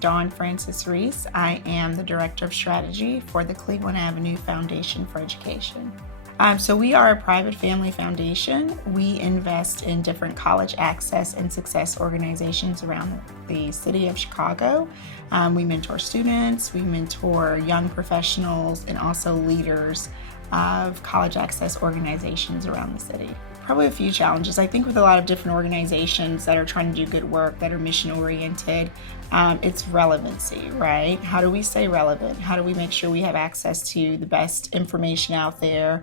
Dawn Frances Reese. I am the Director of Strategy for the Cleveland Avenue Foundation for Education. So we are a private family foundation. We invest in different college access and success organizations around the city of Chicago. We mentor students, we mentor young professionals, and also leaders of college access organizations around the city. Probably a few challenges. I think with a lot of different organizations that are trying to do good work, that are mission oriented, it's relevancy, right? How do we stay relevant? How do we make sure we have access to the best information out there?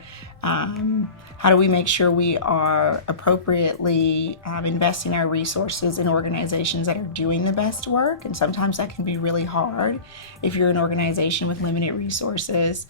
How do we make sure we are appropriately investing our resources in organizations that are doing the best work? And sometimes that can be really hard if you're an organization with limited resources.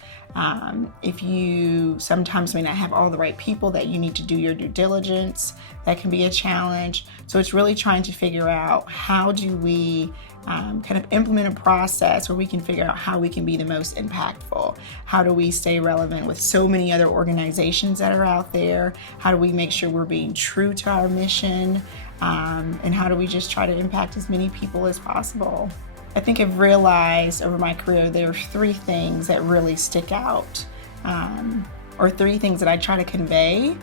If you sometimes may not have all the right people that you need to do your due diligence, that can be a challenge. So it's really trying to figure out how do we kind of implement a process where we can figure out how we can be the most impactful. How do we stay relevant with so many other organizations that are out there? How do we make sure we're being true to our mission? And how do we just try to impact as many people as possible? I think I've realized over my career there are three things that really stick out, or three things that I try to convey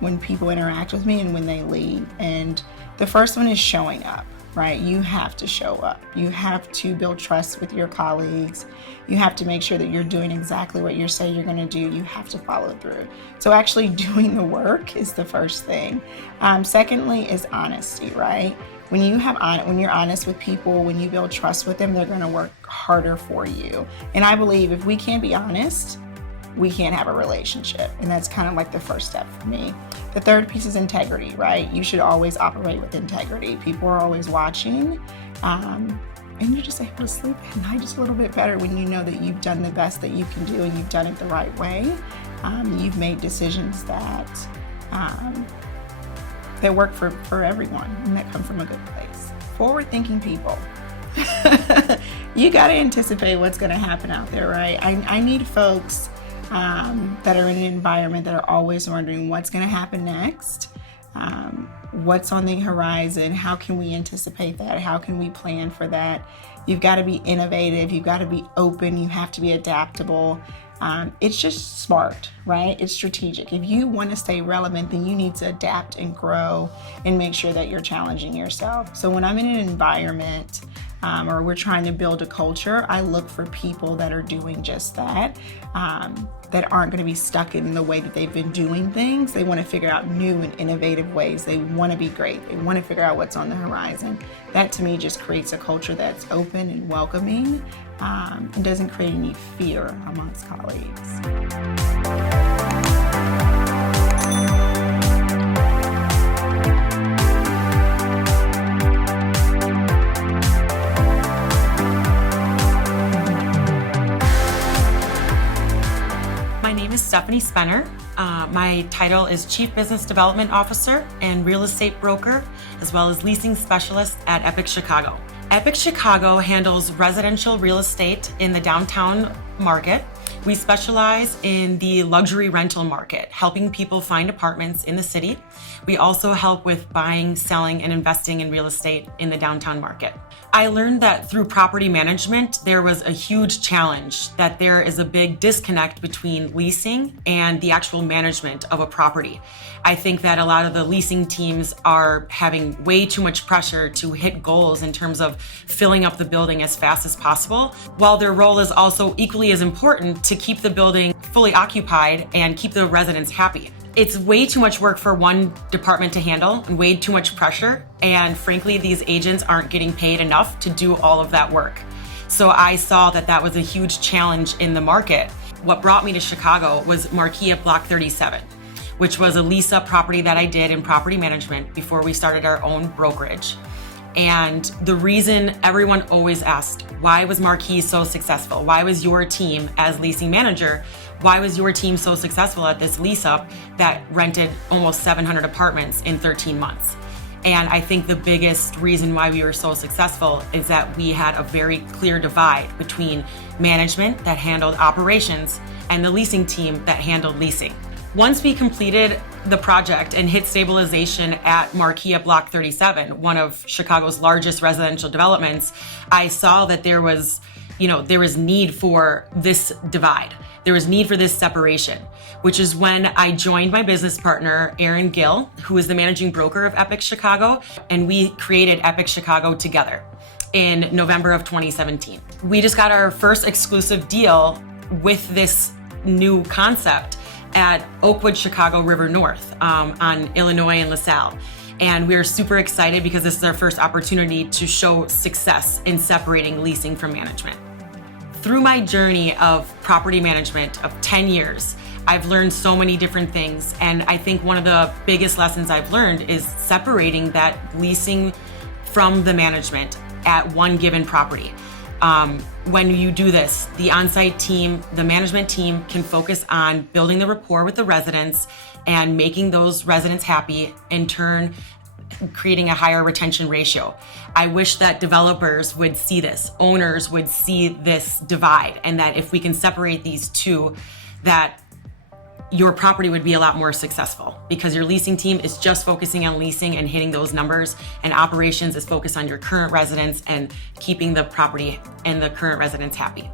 when people interact with me and when they leave. And the first one is showing up. Right? You have to show up. You have to build trust with your colleagues. You have to make sure that you're doing exactly what you say you're going to do. You have to follow through. So actually doing the work is the first thing. Secondly is honesty, right? When you're honest with people, when you build trust with them, they're going to work harder for you. And I believe if we can't be honest, we can't have a relationship. And that's kind of like the first step for me. The third piece is integrity, right? You should always operate with integrity. People are always watching. And you're just able to sleep at night just a little bit better when you know that you've done the best that you can do and you've done it the right way. You've made decisions that work for everyone and that come from a good place. Forward-thinking people. You got to anticipate what's going to happen out there, right? I need folks that are in an environment that are always wondering what's going to happen next, what's on the horizon, how can we anticipate that, how can we plan for that. You've got to be innovative, you've got to be open, you have to be adaptable. It's just smart, right? It's strategic. If you want to stay relevant, then you need to adapt and grow and make sure that you're challenging yourself. So when I'm in an environment or we're trying to build a culture, I look for people that are doing just that, that aren't going to be stuck in the way that they've been doing things. They want to figure out new and innovative ways. They want to be great. They want to figure out what's on the horizon. That to me just creates a culture that's open and welcoming and doesn't create any fear amongst colleagues. My name is Stephanie Spenner. My title is Chief Business Development Officer and Real Estate Broker, as well as Leasing Specialist at Epic Chicago. Epic Chicago handles residential real estate in the downtown market. We specialize in the luxury rental market, helping people find apartments in the city. We also help with buying, selling, and investing in real estate in the downtown market. I learned that through property management, there was a huge challenge, that there is a big disconnect between leasing and the actual management of a property. I think that a lot of the leasing teams are having way too much pressure to hit goals in terms of filling up the building as fast as possible, while their role is also equally as important to keep the building fully occupied and keep the residents happy. It's way too much work for one department to handle and way too much pressure. And frankly, these agents aren't getting paid enough to do all of that work. So I saw that that was a huge challenge in the market. What brought me to Chicago was Marquis at Block 37, which was a lease-up property that I did in property management before we started our own brokerage. And the reason everyone always asked, why was Marquis so successful? Why was your team as leasing manager, why was your team so successful at this lease up that rented almost 700 apartments in 13 months? And I think the biggest reason why we were so successful is that we had a very clear divide between management that handled operations and the leasing team that handled leasing. Once we completed the project and hit stabilization at Marquia Block 37, one of Chicago's largest residential developments, I saw that there was need for this divide. There was need for this separation, which is when I joined my business partner, Aaron Gill, who is the managing broker of Epic Chicago, and we created Epic Chicago together in November of 2017. We just got our first exclusive deal with this new concept at Oakwood Chicago River North on Illinois and LaSalle. And we're super excited because this is our first opportunity to show success in separating leasing from management. Through my journey of property management of 10 years, I've learned so many different things. And I think one of the biggest lessons I've learned is separating that leasing from the management at one given property. When you do this, the on-site team, the management team can focus on building the rapport with the residents and making those residents happy, in turn creating a higher retention ratio. I wish that developers would see this, owners would see this divide, and that if we can separate these two, that your property would be a lot more successful, because your leasing team is just focusing on leasing and hitting those numbers, and operations is focused on your current residents and keeping the property and the current residents happy.